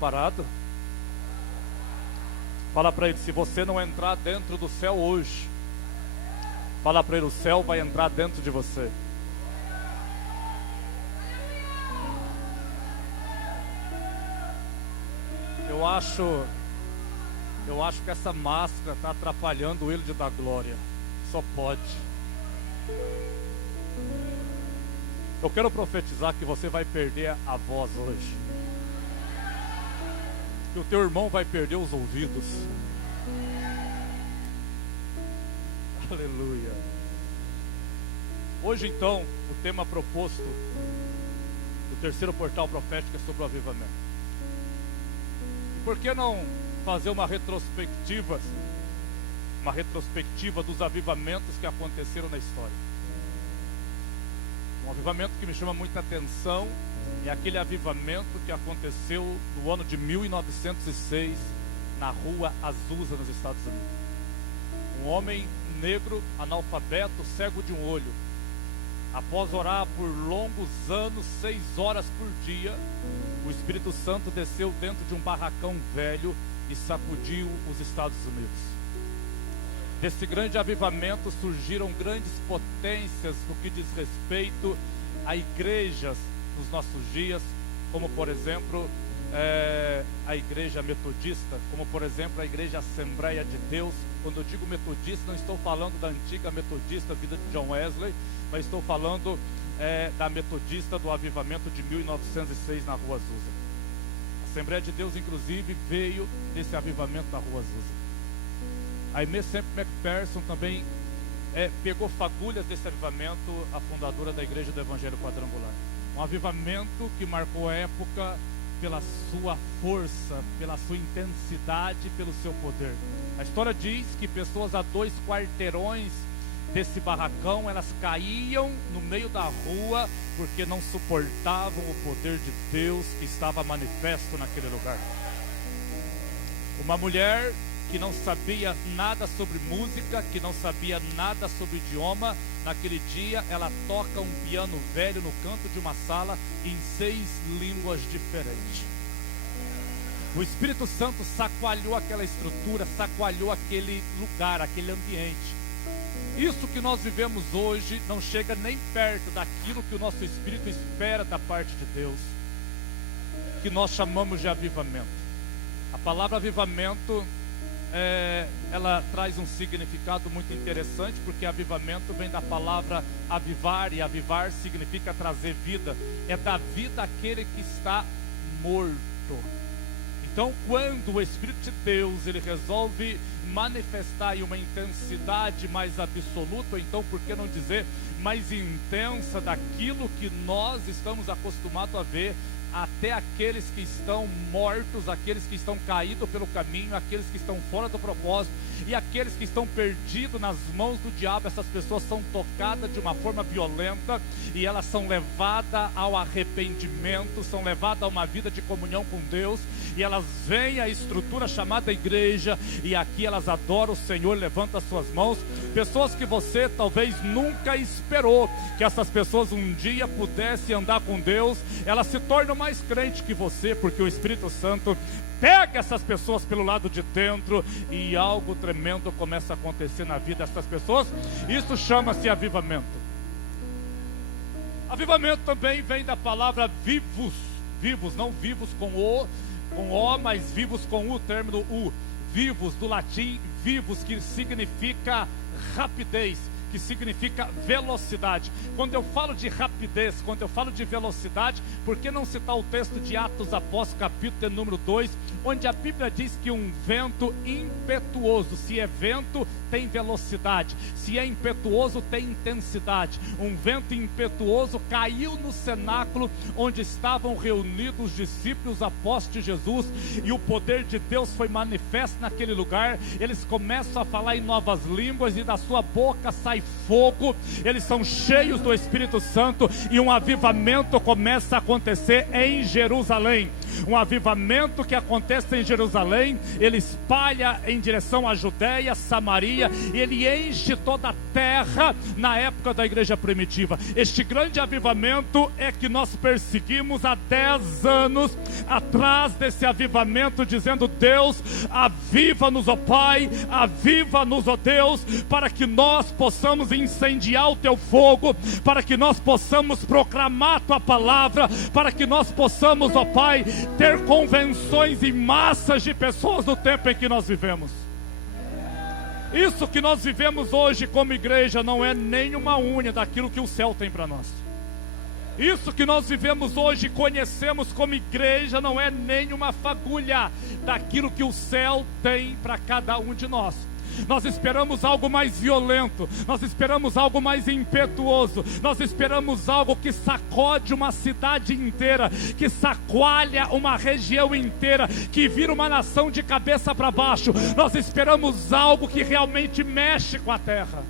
preparado? Fala para ele, se você não entrar dentro do céu hoje, fala para ele, o céu vai entrar dentro de você. Eu acho que essa máscara está atrapalhando ele de dar glória. Só pode. Eu quero profetizar que você vai perder a voz hoje. Que o teu irmão vai perder os ouvidos. Aleluia. Hoje então, o tema proposto do terceiro portal profético é sobre o avivamento. E por que não fazer uma retrospectiva dos avivamentos que aconteceram na história? Um avivamento que me chama muita atenção é aquele avivamento que aconteceu no ano de 1906 na rua Azusa, nos Estados Unidos. Um homem negro, analfabeto, cego de um olho, após orar por longos anos, 6 horas por dia, o Espírito Santo desceu dentro de um barracão velho e sacudiu os Estados Unidos. Desse grande avivamento surgiram grandes potências no que diz respeito a igrejas nos nossos dias, como por exemplo a igreja metodista, como por exemplo a igreja Assembleia de Deus. Quando eu digo metodista, não estou falando da antiga metodista, vida de John Wesley, mas estou falando da metodista do avivamento de 1906 na rua Azusa. A Assembleia de Deus inclusive veio desse avivamento da rua Azusa. A Aimee Semple McPherson também pegou fagulhas desse avivamento, a fundadora da Igreja do Evangelho Quadrangular. Um avivamento que marcou a época pela sua força, pela sua intensidade, pelo seu poder. A história diz que pessoas a 2 quarteirões desse barracão, elas caíam no meio da rua porque não suportavam o poder de Deus que estava manifesto naquele lugar. Uma mulher que não sabia nada sobre música, que não sabia nada sobre idioma, naquele dia ela toca um piano velho no canto de uma sala em 6 línguas diferentes. O Espírito Santo sacoalhou aquela estrutura, sacoalhou aquele lugar, aquele ambiente. Isso que nós vivemos hoje não chega nem perto daquilo que o nosso Espírito espera da parte de Deus, que nós chamamos de avivamento. A palavra avivamento ela traz um significado muito interessante, porque avivamento vem da palavra avivar, e avivar significa trazer vida, é dar vida àquele que está morto. Então, quando o Espírito de Deus ele resolve manifestar em uma intensidade mais absoluta, ou então, por que não dizer, mais intensa daquilo que nós estamos acostumados a ver, até aqueles que estão mortos, aqueles que estão caídos pelo caminho, aqueles que estão fora do propósito e aqueles que estão perdidos nas mãos do diabo, essas pessoas são tocadas de uma forma violenta e elas são levadas ao arrependimento, são levadas a uma vida de comunhão com Deus, e elas vêm à estrutura chamada igreja, e aqui elas adoram o Senhor, levantam as suas mãos. Pessoas que você talvez nunca esperou que essas pessoas um dia pudessem andar com Deus, elas se tornam mais crente que você, porque o Espírito Santo pega essas pessoas pelo lado de dentro e algo tremendo começa a acontecer na vida dessas pessoas. Isso chama-se avivamento. Avivamento também vem da palavra vivos, vivos, não vivos com O, mas vivos com U, término U, vivos, do latim vivos, que significa rapidez, que significa velocidade. Quando eu falo de rapidez, quando eu falo de velocidade, por que não citar o texto de Atos Apóstolos, capítulo número 2, onde a Bíblia diz que um vento impetuoso, se é vento, tem velocidade, se é impetuoso, tem intensidade. Um vento impetuoso caiu no cenáculo onde estavam reunidos os discípulos, os apóstolos de Jesus, e o poder de Deus foi manifesto naquele lugar. Eles começam a falar em novas línguas e da sua boca sai sai fogo, eles são cheios do Espírito Santo e um avivamento começa a acontecer em Jerusalém. Um avivamento que acontece em Jerusalém, ele espalha em direção à Judéia, Samaria, e ele enche toda a terra na época da igreja primitiva. Este grande avivamento é que nós perseguimos há 10 anos atrás desse avivamento, dizendo: Deus, aviva-nos, ó Pai, aviva-nos, ó Deus, para que nós possamos incendiar o teu fogo, para que nós possamos proclamar a tua palavra, para que nós possamos, ó Pai, ter convenções em massas de pessoas no tempo em que nós vivemos. Isso que nós vivemos hoje como igreja não é nem uma unha daquilo que o céu tem para nós. Isso que nós vivemos hoje e conhecemos como igreja não é nem uma fagulha daquilo que o céu tem para cada um de nós. Nós esperamos algo mais violento, nós esperamos algo mais impetuoso, nós esperamos algo que sacode uma cidade inteira, que sacoalha uma região inteira, que vira uma nação de cabeça para baixo. Nós esperamos algo que realmente mexe com a terra.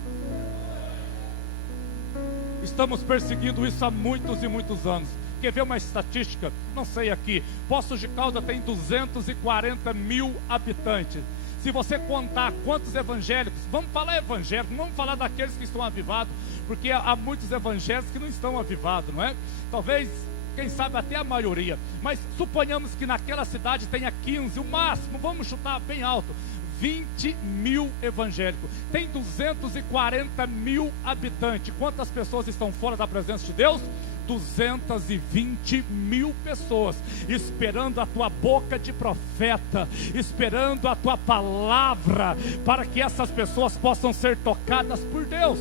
Estamos perseguindo isso há muitos e muitos anos. Quer ver uma estatística? Não sei aqui. Poços de Caldas tem 240 mil habitantes. Se você contar quantos evangélicos, vamos falar evangélicos, não vamos falar daqueles que estão avivados, porque há muitos evangélicos que não estão avivados, não é? Talvez, quem sabe até a maioria, mas suponhamos que naquela cidade tenha 15, o máximo, vamos chutar bem alto, 20 mil evangélicos, tem 240 mil habitantes. Quantas pessoas estão fora da presença de Deus? 220 mil pessoas, esperando a tua boca de profeta, esperando a tua palavra, para que essas pessoas possam ser tocadas por Deus.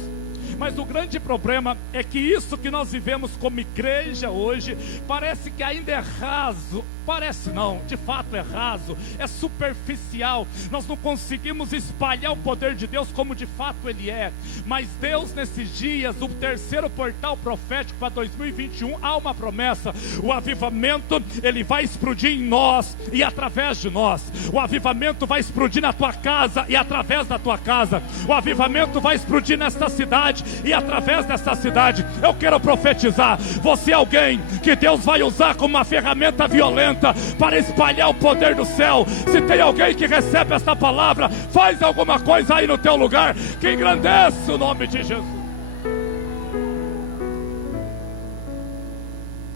Mas o grande problema é que isso que nós vivemos como igreja hoje, parece que ainda é raso. Parece não, de fato é raso, é superficial. Nós não conseguimos espalhar o poder de Deus como de fato Ele é. Mas Deus, nesses dias, o terceiro portal profético para 2021, há uma promessa: o avivamento, ele vai explodir em nós e através de nós. O avivamento vai explodir na tua casa e através da tua casa. O avivamento vai explodir nesta cidade e através desta cidade. Eu quero profetizar: você é alguém que Deus vai usar como uma ferramenta violenta para espalhar o poder do céu. Se tem alguém que recebe esta palavra, faz alguma coisa aí no teu lugar que engrandece o nome de Jesus.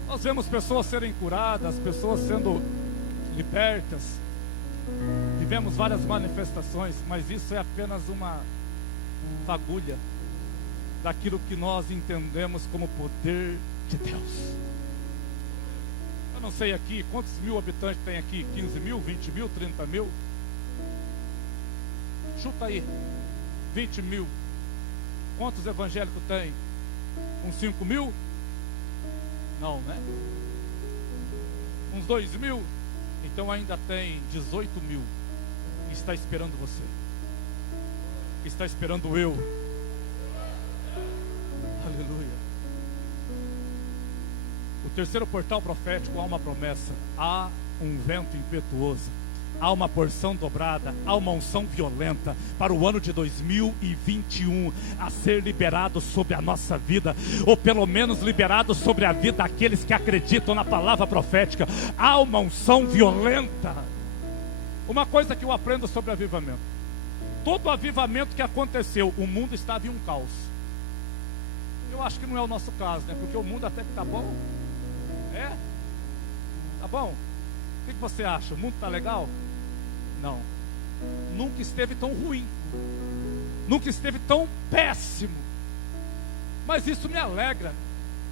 Nós vemos pessoas serem curadas, pessoas sendo libertas, vivemos várias manifestações, mas isso é apenas uma fagulha daquilo que nós entendemos como poder de Deus. Eu não sei aqui quantos mil habitantes tem aqui, 15 mil, 20 mil, 30 mil? Chuta aí, 20 mil. Quantos evangélicos tem? Uns 5 mil? Não, né? Uns 2 mil? Então ainda tem 18 mil que está esperando você, que está esperando eu. Aleluia. O terceiro portal profético, há uma promessa, há um vento impetuoso, há uma porção dobrada, há uma unção violenta para o ano de 2021 a ser liberado sobre a nossa vida, ou pelo menos liberado sobre a vida daqueles que acreditam na palavra profética. Há uma unção violenta. Uma coisa que eu aprendo sobre avivamento: todo avivamento que aconteceu, o mundo estava em um caos. Eu acho que não é o nosso caso, né? Porque o mundo até que está bom. É? Tá bom? O que você acha? O mundo está legal? Não. Nunca esteve tão ruim. Nunca esteve tão péssimo. Mas isso me alegra,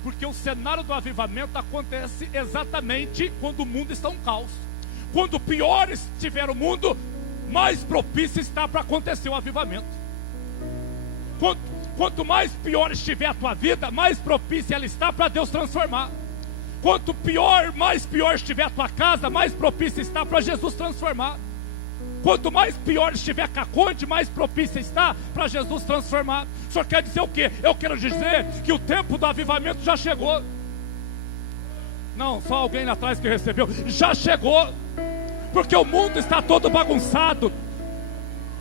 porque o cenário do avivamento acontece exatamente quando o mundo está um caos. Quando pior estiver o mundo, mais propício está para acontecer o avivamento. Quanto mais pior estiver a tua vida, mais propícia ela está para Deus transformar. Quanto mais pior estiver a tua casa, mais propícia está para Jesus transformar. Quanto mais pior estiver a Caconde, mais propícia está para Jesus transformar. O senhor quer dizer o quê? Eu quero dizer que o tempo do avivamento já chegou. Não, só alguém lá atrás que recebeu. Já chegou. Porque o mundo está todo bagunçado.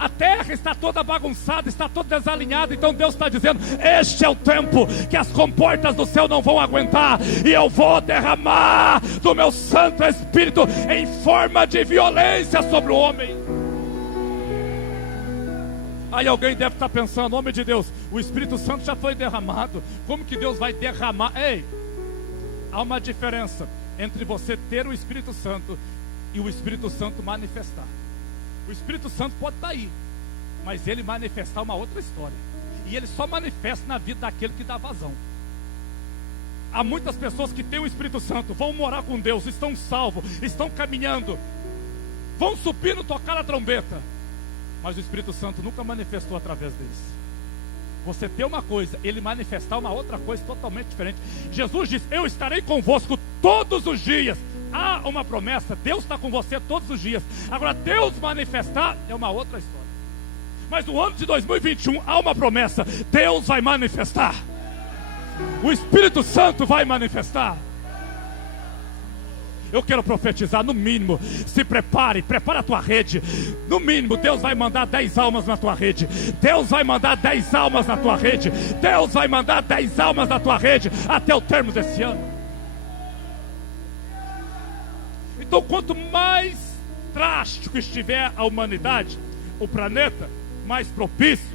A terra está toda bagunçada, está toda desalinhada. Então Deus está dizendo: este é o tempo que as comportas do céu não vão aguentar, e eu vou derramar do meu Santo Espírito em forma de violência sobre o homem. Aí alguém deve estar pensando: homem de Deus, o Espírito Santo já foi derramado, como que Deus vai derramar? Ei, há uma diferença entre você ter o Espírito Santo e o Espírito Santo manifestar. O Espírito Santo pode estar aí, mas ele manifestar uma outra história. E ele só manifesta na vida daquele que dá vazão. Há muitas pessoas que têm o Espírito Santo, vão morar com Deus, estão salvos, estão caminhando, vão subindo, tocar a trombeta, mas o Espírito Santo nunca manifestou através deles. Você tem uma coisa, ele manifestar uma outra coisa totalmente diferente. Jesus disse: eu estarei convosco todos os dias. Há uma promessa, Deus está com você todos os dias. Agora, Deus manifestar é uma outra história. Mas no ano de 2021 há uma promessa: Deus vai manifestar. O Espírito Santo vai manifestar. Eu quero profetizar, no mínimo, se prepare, prepara a tua rede. No mínimo, Deus vai mandar 10 almas na tua rede. Deus vai mandar 10 almas na tua rede. Deus vai mandar 10 almas na tua rede até o termo desse ano. Então, quanto mais drástico estiver a humanidade, o planeta, mais propício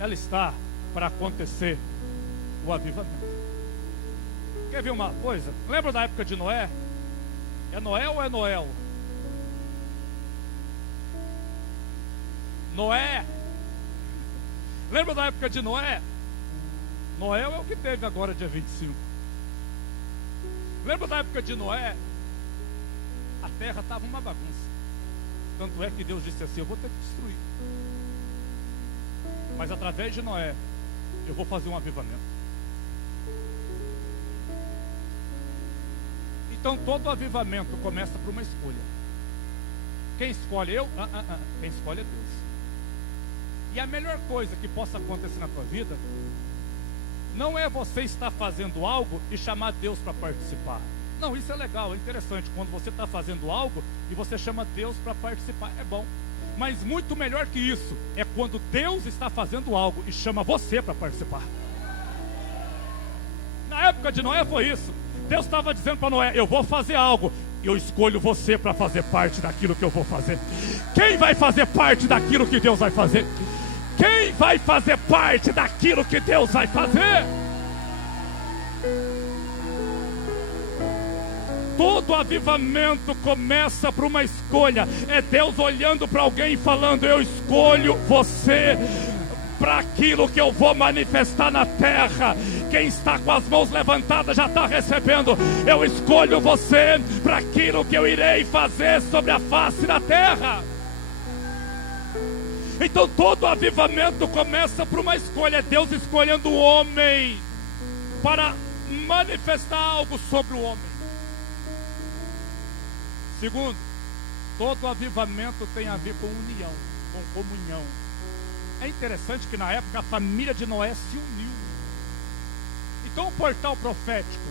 ela está para acontecer o avivamento. Quer ver uma coisa? Lembra da época de Noé? É Noé ou é Noel? Noé. Lembra da época de Noé? Noel é o que teve agora dia 25. Lembra da época de Noé? A terra estava uma bagunça. Tanto é que Deus disse assim: eu vou ter que destruir, mas através de Noé eu vou fazer um avivamento. Então todo avivamento começa por uma escolha. Quem escolhe? Eu? Quem escolhe é Deus. E a melhor coisa que possa acontecer na tua vida não é você estar fazendo algo e chamar Deus para participar. Não, isso é legal, é interessante. Quando você está fazendo algo e você chama Deus para participar, é bom. Mas muito melhor que isso é quando Deus está fazendo algo e chama você para participar. Na época de Noé foi isso. Deus estava dizendo para Noé: eu vou fazer algo, e eu escolho você para fazer parte daquilo que eu vou fazer. Quem vai fazer parte daquilo que Deus vai fazer? Quem vai fazer parte daquilo que Deus vai fazer? Todo avivamento começa por uma escolha. É Deus olhando para alguém e falando: eu escolho você para aquilo que eu vou manifestar na terra. Quem está com as mãos levantadas já está recebendo. Eu escolho você para aquilo que eu irei fazer sobre a face da terra. Então todo avivamento começa por uma escolha. É Deus escolhendo o homem para manifestar algo sobre o homem. Segundo, todo avivamento tem a ver com união, com comunhão. É interessante que na época a família de Noé se uniu. Então o portal profético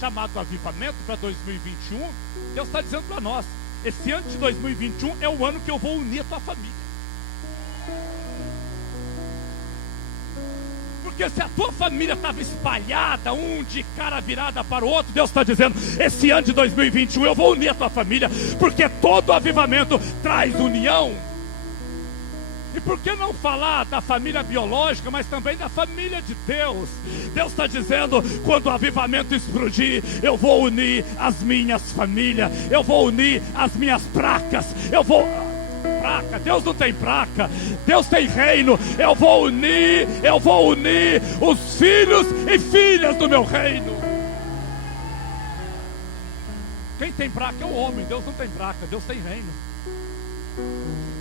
chamado Avivamento para 2021, Deus está dizendo para nós: esse ano de 2021 é o ano que eu vou unir a tua família. Porque se a tua família estava espalhada, um de cara virada para o outro, Deus está dizendo: esse ano de 2021 eu vou unir a tua família, porque todo avivamento traz união. E por que não falar da família biológica, mas também da família de Deus? Deus está dizendo: quando o avivamento explodir, eu vou unir as minhas famílias, eu vou unir as minhas placas, eu vou... Placa, Deus não tem placa, Deus tem reino. Eu vou unir os filhos e filhas do meu reino. Quem tem placa é o homem, Deus não tem placa, Deus tem reino.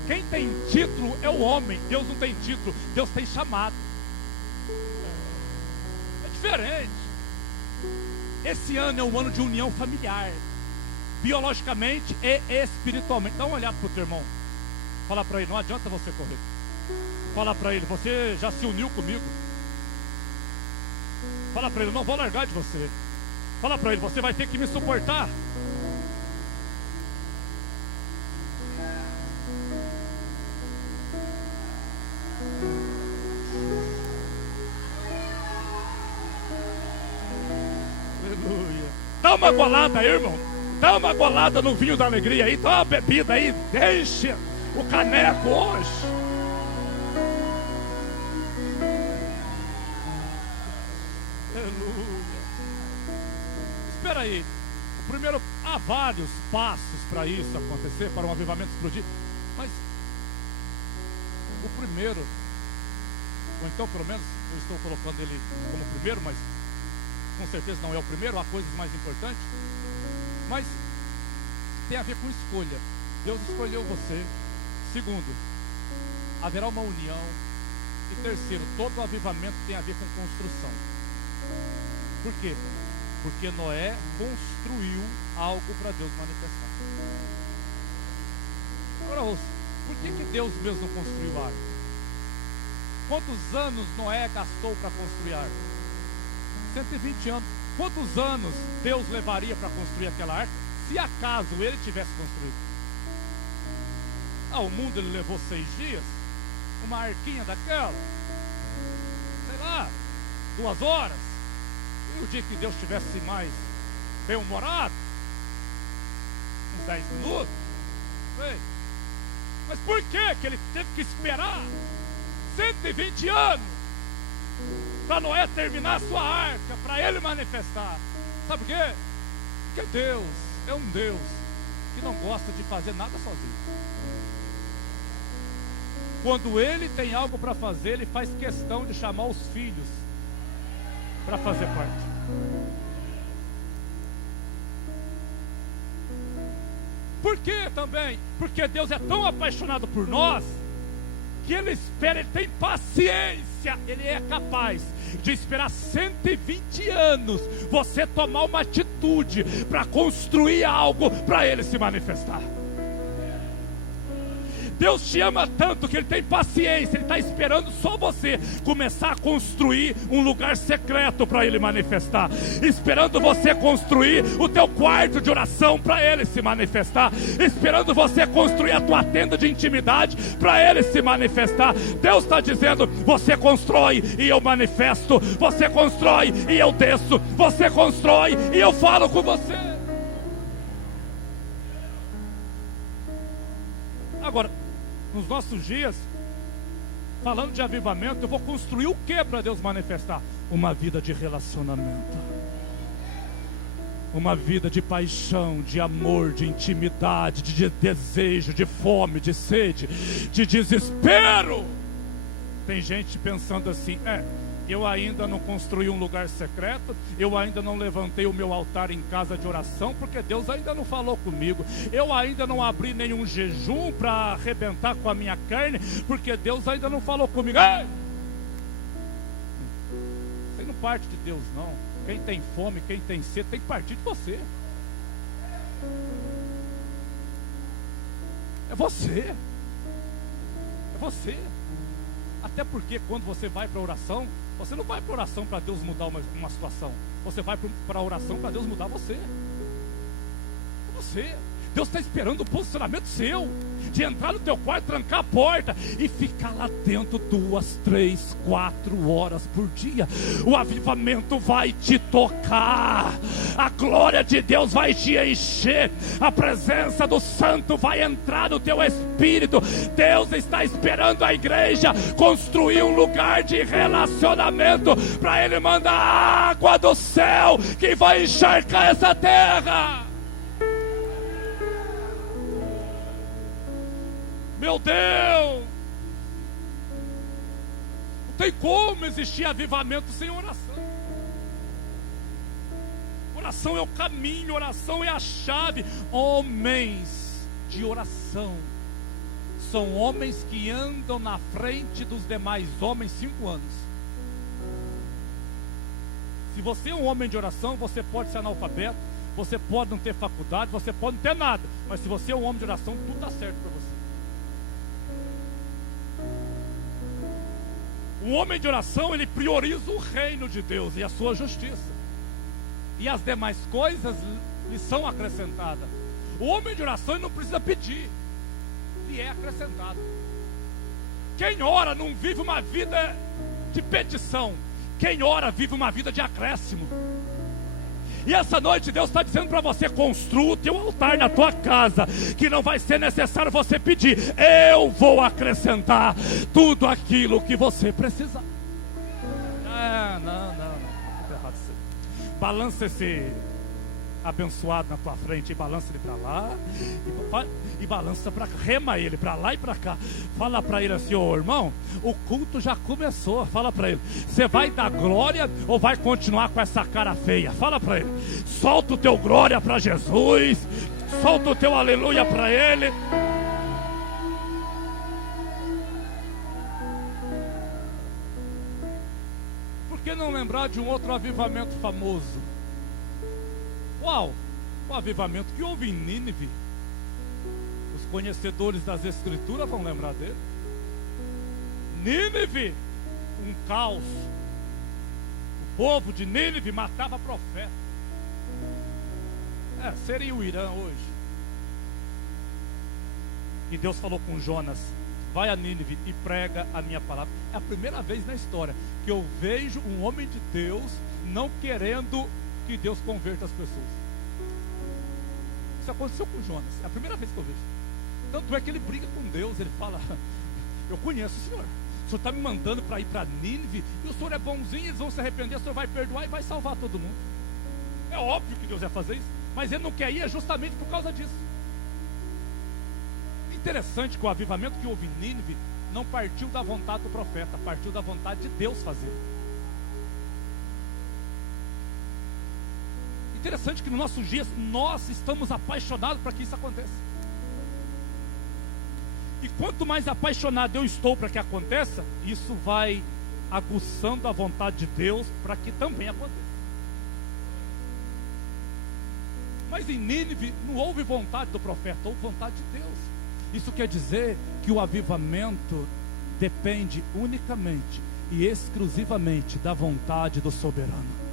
Quem tem título é o homem, Deus não tem título, Deus tem chamado. É diferente. Esse ano é um ano de união familiar, biologicamente e espiritualmente. Dá uma olhada para o teu irmão. Fala para ele: não adianta você correr. Fala para ele: você já se uniu comigo. Fala para ele: não vou largar de você. Fala para ele: você vai ter que me suportar. uma golada aí, irmão. Dá uma golada no vinho da alegria aí. Dá uma bebida aí. Enche o caneco hoje. Aleluia. Espera aí. Primeiro, há vários passos para isso acontecer, para um avivamento explodir. Mas o primeiro, ou então pelo menos eu estou colocando ele como primeiro, mas com certeza não é o primeiro, há coisas mais importantes. Mas tem a ver com escolha. Deus escolheu você. Segundo, haverá uma união. E terceiro, todo avivamento tem a ver com construção. Por quê? Porque Noé construiu algo para Deus manifestar. Agora ouça, por que Deus mesmo construiu a arca? Quantos anos Noé gastou para construir a arca? 120 anos. Quantos anos Deus levaria para construir aquela arca, se acaso ele tivesse construído? O mundo ele levou 6 dias. Uma arquinha daquela, sei lá, 2 horas. E o dia que Deus estivesse mais bem-humorado, uns 10 minutos. Mas por que ele teve que esperar 120 anos para Noé terminar a sua arca, para ele manifestar? Sabe por quê? Porque Deus é um Deus que não gosta de fazer nada sozinho. Quando ele tem algo para fazer, ele faz questão de chamar os filhos para fazer parte. Por quê também? Porque Deus é tão apaixonado por nós que ele espera, ele tem paciência, ele é capaz de esperar 120 anos você tomar uma atitude para construir algo para ele se manifestar. Deus te ama tanto que ele tem paciência, ele está esperando só você começar a construir um lugar secreto para ele manifestar, esperando você construir o teu quarto de oração para ele se manifestar, esperando você construir a tua tenda de intimidade para ele se manifestar. Deus está dizendo: você constrói e eu manifesto, você constrói e eu desço, você constrói e eu falo com você. Agora, nos nossos dias, falando de avivamento, eu vou construir o que para Deus manifestar? Uma vida de relacionamento, uma vida de paixão, de amor, de intimidade, de desejo, de fome, de sede, de desespero. Tem gente pensando assim: eu ainda não construí um lugar secreto, eu ainda não levantei o meu altar em casa de oração, porque Deus ainda não falou comigo, eu ainda não abri nenhum jejum para arrebentar com a minha carne, porque Deus ainda não falou comigo. Você não parte de Deus não. Quem tem fome, quem tem sede, tem que partir de você. É você. É você. Até porque quando você vai para a oração, você não vai para a oração para Deus mudar uma situação. Você vai para a oração para Deus mudar você. É você. Deus está esperando o posicionamento seu, de entrar no teu quarto, trancar a porta e ficar lá dentro 2, 3, 4 horas por dia. O avivamento vai te tocar, a glória de Deus vai te encher, a presença do Santo vai entrar no teu espírito. Deus está esperando a igreja construir um lugar de relacionamento para Ele mandar a água do céu que vai encharcar essa terra. Meu Deus, não tem como existir avivamento sem oração. Oração é o caminho, oração é a chave. Homens de oração são homens que andam na frente dos demais homens 5 anos. Se você é um homem de oração, você pode ser analfabeto, você pode não ter faculdade, você pode não ter nada, mas se você é um homem de oração, tudo dá certo para você. O homem de oração, ele prioriza o reino de Deus e a sua justiça, e as demais coisas lhe são acrescentadas. O homem de oração, ele não precisa pedir, lhe é acrescentado. Quem ora não vive uma vida de petição, quem ora vive uma vida de acréscimo. E essa noite Deus está dizendo para você: construa o teu altar na tua casa, que não vai ser necessário você pedir, eu vou acrescentar tudo aquilo que você precisar. Não. Balança esse abençoado na tua frente e balança ele para lá e balança para cá, rema ele para lá e para cá. Fala para ele assim: ô irmão, o culto já começou. Fala para ele: você vai dar glória ou vai continuar com essa cara feia? Fala para ele: solta o teu glória para Jesus, solta o teu aleluia para ele. Por que não lembrar de um outro avivamento famoso? Uau, o avivamento que houve em Nínive. Os conhecedores das Escrituras vão lembrar dele. Nínive, um caos. O povo de Nínive matava profeta. Seria o Irã hoje. E Deus falou com Jonas: vai a Nínive e prega a minha palavra. É a primeira vez na história que eu vejo um homem de Deus não querendo que Deus converta as pessoas. Isso aconteceu com Jonas. É a primeira vez que eu vejo. Tanto é que ele briga com Deus. Ele fala: eu conheço o Senhor está me mandando para ir para Nínive, e o Senhor é bonzinho, eles vão se arrepender, o Senhor vai perdoar e vai salvar todo mundo. É óbvio que Deus ia fazer isso, mas ele não quer ir justamente por causa disso. Interessante que o avivamento que houve em Nínive não partiu da vontade do profeta, partiu da vontade de Deus fazer. Interessante que nos nossos dias nós estamos apaixonados para que isso aconteça. E quanto mais apaixonado eu estou para que aconteça, isso vai aguçando a vontade de Deus para que também aconteça. Mas em Nínive não houve vontade do profeta, houve vontade de Deus. Isso quer dizer que o avivamento depende unicamente e exclusivamente da vontade do soberano.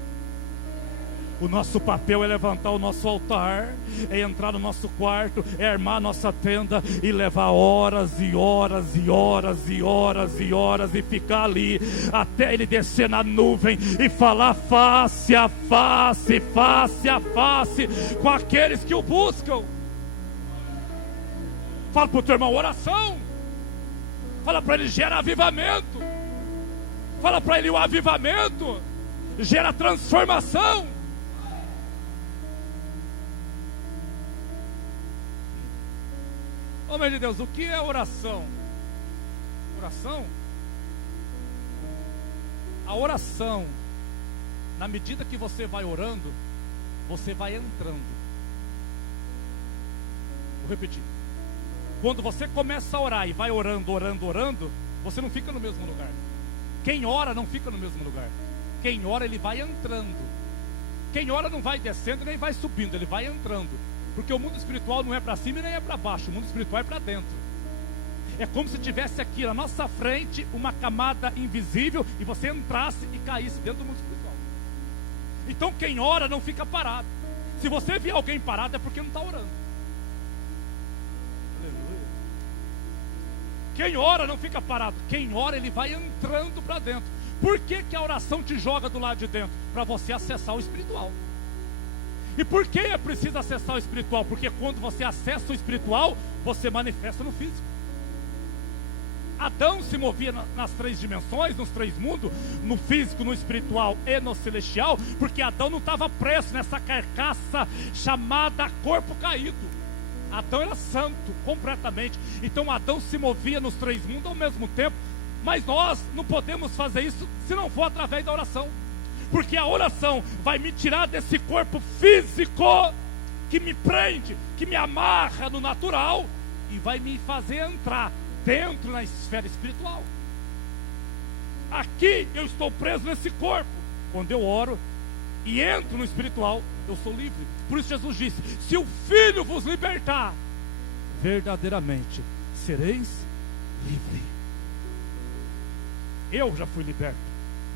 O nosso papel é levantar o nosso altar, é entrar no nosso quarto, é armar a nossa tenda e levar horas e horas e horas e horas e horas e ficar ali até ele descer na nuvem e falar face a face, face a face com aqueles que o buscam. Fala para o teu irmão: oração. Fala para ele: gera avivamento. Fala para ele: o avivamento gera transformação. Homem de Deus, o que é oração? Oração? A oração, na medida que você vai orando, você vai entrando. Vou repetir. Quando você começa a orar e vai orando, você não fica no mesmo lugar. Quem ora não fica no mesmo lugar. Quem ora, ele vai entrando. Quem ora não vai descendo nem vai subindo, ele vai entrando. Porque o mundo espiritual não é para cima e nem é para baixo. O mundo espiritual é para dentro. É como se tivesse aqui na nossa frente uma camada invisível e você entrasse e caísse dentro do mundo espiritual. Então quem ora não fica parado. Se você vê alguém parado é porque não está orando. Aleluia. Quem ora não fica parado. Quem ora, ele vai entrando para dentro. Por que a oração te joga do lado de dentro? Para você acessar o espiritual. E por que é preciso acessar o espiritual? Porque quando você acessa o espiritual, você manifesta no físico. Adão se movia nas três dimensões, nos três mundos, no físico, no espiritual e no celestial, porque Adão não estava preso nessa carcaça chamada corpo caído. Adão era santo, completamente. Então Adão se movia nos três mundos ao mesmo tempo. Mas nós não podemos fazer isso se não for através da oração. Porque a oração vai me tirar desse corpo físico que me prende, que me amarra no natural, e vai me fazer entrar dentro na esfera espiritual. Aqui eu estou preso nesse corpo. Quando eu oro e entro no espiritual, eu sou livre. Por isso Jesus disse: se o Filho vos libertar, verdadeiramente sereis livres. Eu já fui liberto.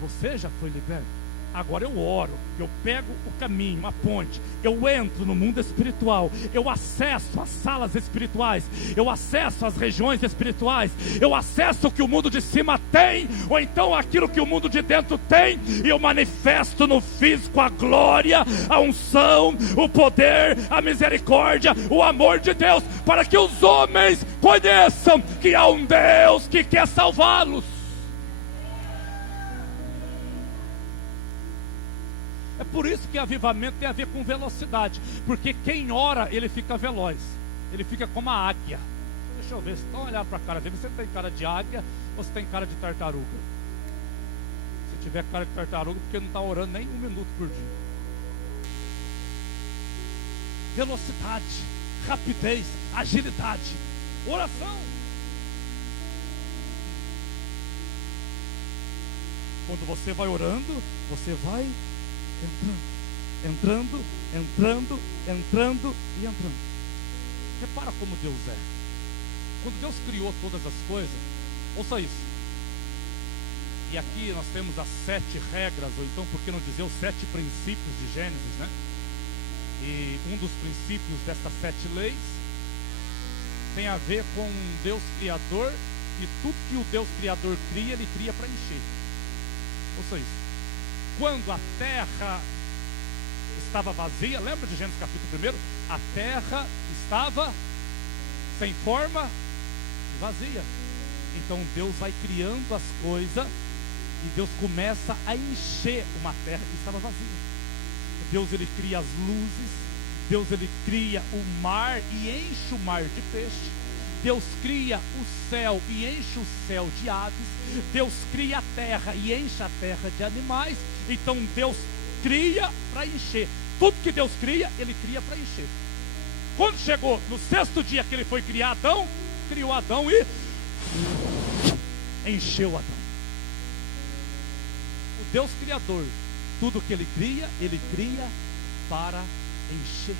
Você já foi liberto. Agora eu oro, eu pego o caminho, a ponte, eu entro no mundo espiritual, eu acesso as salas espirituais, eu acesso as regiões espirituais, eu acesso o que o mundo de cima tem, ou então aquilo que o mundo de dentro tem, e eu manifesto no físico a glória, a unção, o poder, a misericórdia, o amor de Deus, para que os homens conheçam que há um Deus que quer salvá-los. É por isso que avivamento tem a ver com velocidade, porque quem ora, ele fica veloz, ele fica como a águia. Deixa eu ver, se estão olhando para a cara dele, você tem cara de águia ou você tem cara de tartaruga? Se tiver cara de tartaruga, porque não está orando nem 1 minuto por dia. Velocidade, rapidez, agilidade, oração. Quando você vai orando, você vai entrando e entrando. Repara como Deus é. Quando Deus criou todas as coisas, ouça isso. E aqui nós temos as 7 regras, ou então por que não dizer os 7 princípios de Gênesis, né? E um dos princípios dessas 7 leis tem a ver com um Deus criador, e tudo que o Deus criador cria, ele cria para encher. Ouça isso. Quando a terra estava vazia, lembra de Gênesis capítulo 1? A terra estava sem forma e vazia. Então Deus vai criando as coisas e Deus começa a encher uma terra que estava vazia. Deus, ele cria as luzes, Deus, ele cria o mar e enche o mar de peixe. Deus cria o céu e enche o céu de aves. Deus cria a terra e enche a terra de animais. Então Deus cria para encher. Tudo que Deus cria, ele cria para encher. Quando chegou no 6º dia que ele foi criar Adão, criou Adão e encheu Adão. O Deus criador, tudo que ele cria para encher.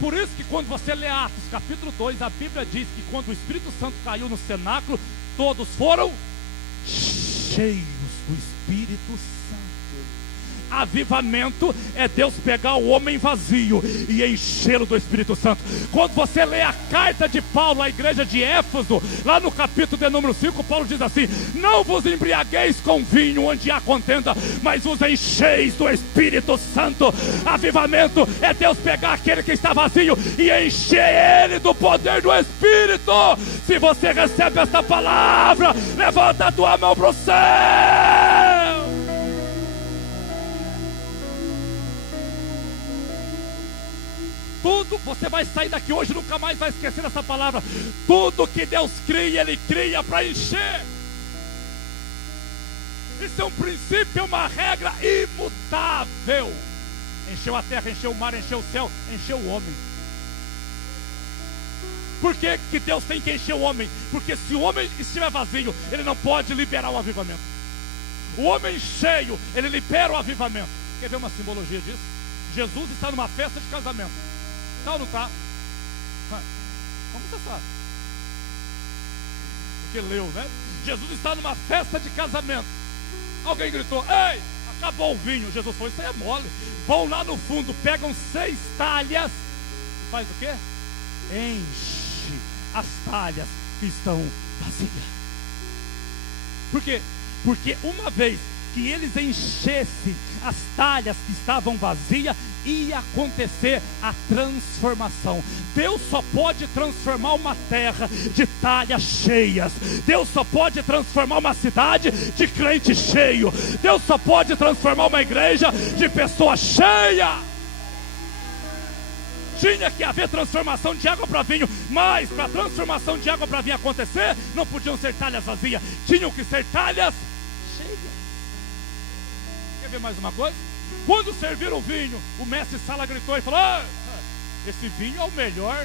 Por isso que quando você lê Atos capítulo 2, a Bíblia diz que quando o Espírito Santo caiu no cenáculo, todos foram cheios do Espírito Santo. Avivamento é Deus pegar o homem vazio e enchê-lo do Espírito Santo. Quando você lê a carta de Paulo à igreja de Éfeso, lá no capítulo de número 5, Paulo diz assim: não vos embriagueis com vinho onde há contenda, mas vos encheis do Espírito Santo. Avivamento é Deus pegar aquele que está vazio e encher ele do poder do Espírito. Se você recebe esta palavra, levanta a tua mão para o céu. Tudo, você vai sair daqui hoje, nunca mais vai esquecer essa palavra. Tudo que Deus cria, ele cria para encher. Isso é um princípio, uma regra imutável. Encheu a terra, encheu o mar, encheu o céu, encheu o homem. Por que que Deus tem que encher o homem? Porque se o homem estiver vazio, ele não pode liberar o avivamento. O homem cheio, ele libera o avivamento. Quer ver uma simbologia disso? Jesus está numa festa de casamento. Está ou não está? Como você sabe? Porque leu, né? Jesus está numa festa de casamento. Alguém gritou: ei, acabou o vinho. Jesus falou: isso aí é mole. Vão lá no fundo, pegam 6 talhas e faz o quê? Enche as talhas que estão vazias. Por quê? Porque uma vez que eles enchessem as talhas que estavam vazias, ia acontecer a transformação. Deus só pode transformar uma terra de talhas cheias. Deus só pode transformar uma cidade de crente cheio. Deus só pode transformar uma igreja de pessoa cheia. Tinha que haver transformação de água para vinho, mas para a transformação de água para vinho acontecer, não podiam ser talhas vazias, tinham que ser talhas cheias. Quer ver mais uma coisa? Quando serviram o vinho, o mestre Sala gritou e falou: ah, esse vinho é o melhor.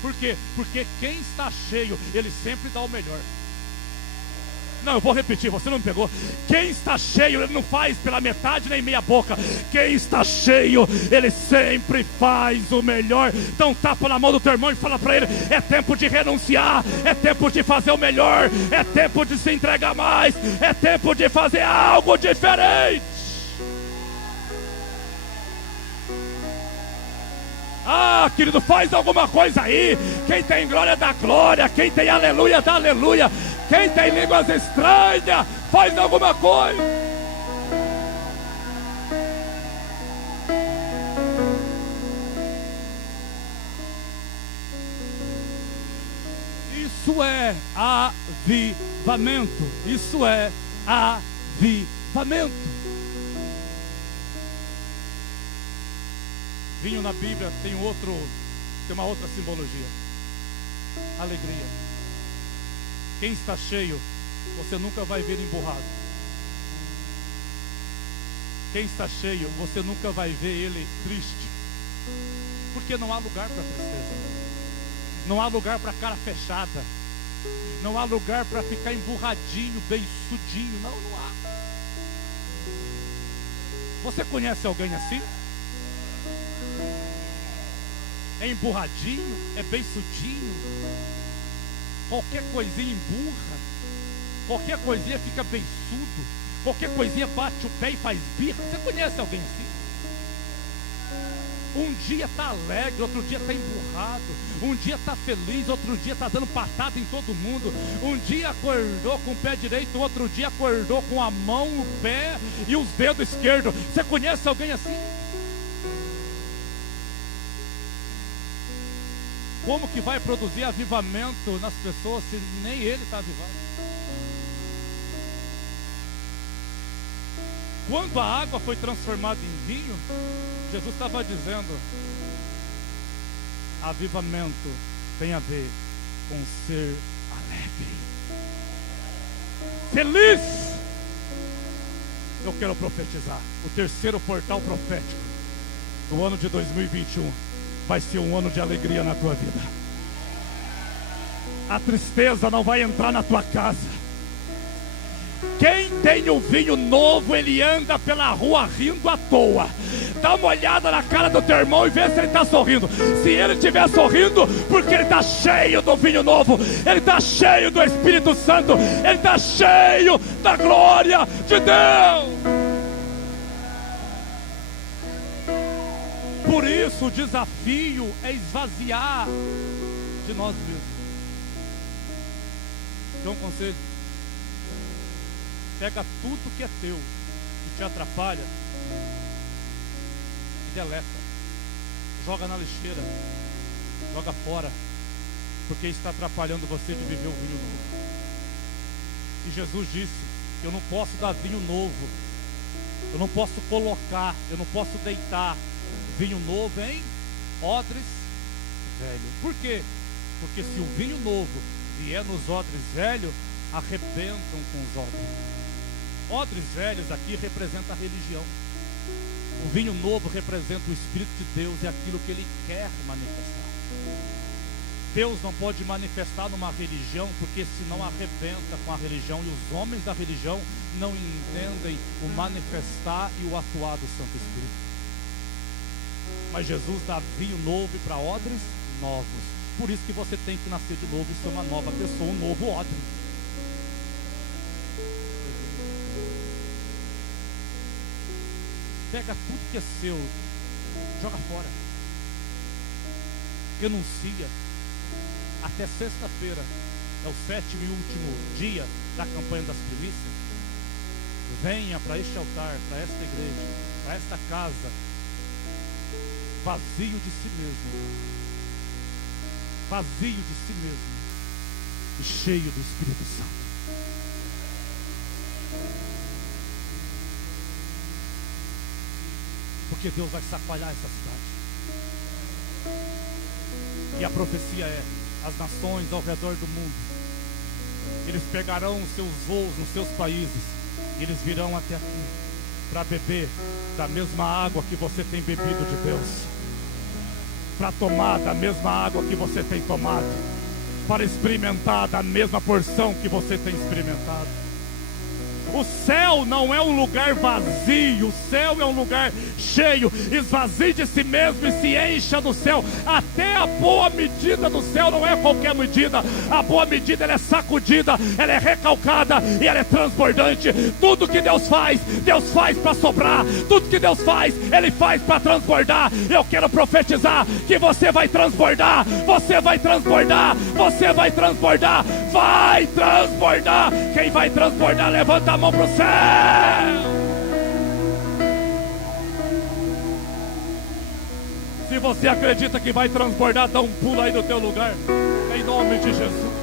Por quê? Porque quem está cheio, ele sempre dá o melhor. Não, eu vou repetir, você não me pegou. Quem está cheio, ele não faz pela metade nem meia boca. Quem está cheio, ele sempre faz o melhor. Então tapa na mão do teu irmão e fala para ele: é tempo de renunciar, é tempo de fazer o melhor, é tempo de se entregar mais, é tempo de fazer algo diferente. Ah, querido, faz alguma coisa aí. Quem tem glória dá glória, quem tem aleluia dá aleluia, quem tem línguas estranhas faz alguma coisa. Isso é avivamento. Isso é avivamento. Vinho na Bíblia tem uma outra simbologia. Alegria. Quem está cheio, você nunca vai ver emburrado. Quem está cheio, você nunca vai ver ele triste. Porque não há lugar para tristeza. Não há lugar para cara fechada. Não há lugar para ficar emburradinho, beiçudinho. Não há. Você conhece alguém assim? É emburradinho, é beiçudinho, qualquer coisinha emburra, qualquer coisinha fica beiçudo, qualquer coisinha bate o pé e faz birra. Você conhece alguém assim? Um dia está alegre, outro dia está emburrado, um dia está feliz, outro dia está dando patada em todo mundo, um dia acordou com o pé direito, outro dia acordou com a mão, o pé e os dedos esquerdos. Você conhece alguém assim? Como que vai produzir avivamento nas pessoas se nem ele está avivado? Quando a água foi transformada em vinho, Jesus estava dizendo: avivamento tem a ver com ser alegre, feliz. Eu quero profetizar. O terceiro portal profético do ano de 2021 vai ser um ano de alegria na tua vida. A tristeza não vai entrar na tua casa. Quem tem o vinho novo, ele anda pela rua rindo à toa. Dá uma olhada na cara do teu irmão e vê se ele está sorrindo. Se ele estiver sorrindo, porque ele está cheio do vinho novo, ele está cheio do Espírito Santo, ele está cheio da glória de Deus. Por isso o desafio é esvaziar de nós mesmos. Dê um conselho: pega tudo que é teu, que te atrapalha, e deleta, joga na lixeira, joga fora, porque isso está atrapalhando você de viver o vinho novo. E Jesus disse: eu não posso dar vinho novo, eu não posso colocar, eu não posso deitar vinho novo em odres velhos. Por quê? Porque se o vinho novo vier nos odres velhos, arrebentam com os odres. Odres velhos aqui representa a religião. O vinho novo representa o Espírito de Deus e aquilo que Ele quer manifestar. Deus não pode manifestar numa religião, porque senão arrebenta com a religião, e os homens da religião não entendem o manifestar e o atuar do Santo Espírito. Mas Jesus dá vinho novo para odres novos. Por isso que você tem que nascer de novo e ser uma nova pessoa, um novo odre. Pega tudo que é seu, joga fora. Renuncia. Até sexta-feira, é o 7º e último dia da campanha das primícias. Venha para este altar, para esta igreja, para esta casa, vazio de si mesmo, vazio de si mesmo e cheio do Espírito Santo. Porque Deus vai chacoalhar essa cidade. E a profecia é: as nações ao redor do mundo, eles pegarão os seus voos nos seus países, e eles virão até aqui para beber da mesma água que você tem bebido de Deus, para tomar da mesma água que você tem tomado, para experimentar da mesma porção que você tem experimentado. O céu não é um lugar vazio, o céu é um lugar cheio. Esvazie de si mesmo e se encha do céu. Até a boa medida do céu não é qualquer medida. A boa medida, ela é sacudida, ela é recalcada e ela é transbordante. Tudo que Deus faz para sobrar. Tudo que Deus faz, Ele faz para transbordar. Eu quero profetizar que você vai transbordar. Você vai transbordar. Você vai transbordar. Vai transbordar. Quem vai transbordar, levanta a mão para o céu. Se você acredita que vai transbordar, dá um pulo aí do teu lugar, em nome de Jesus.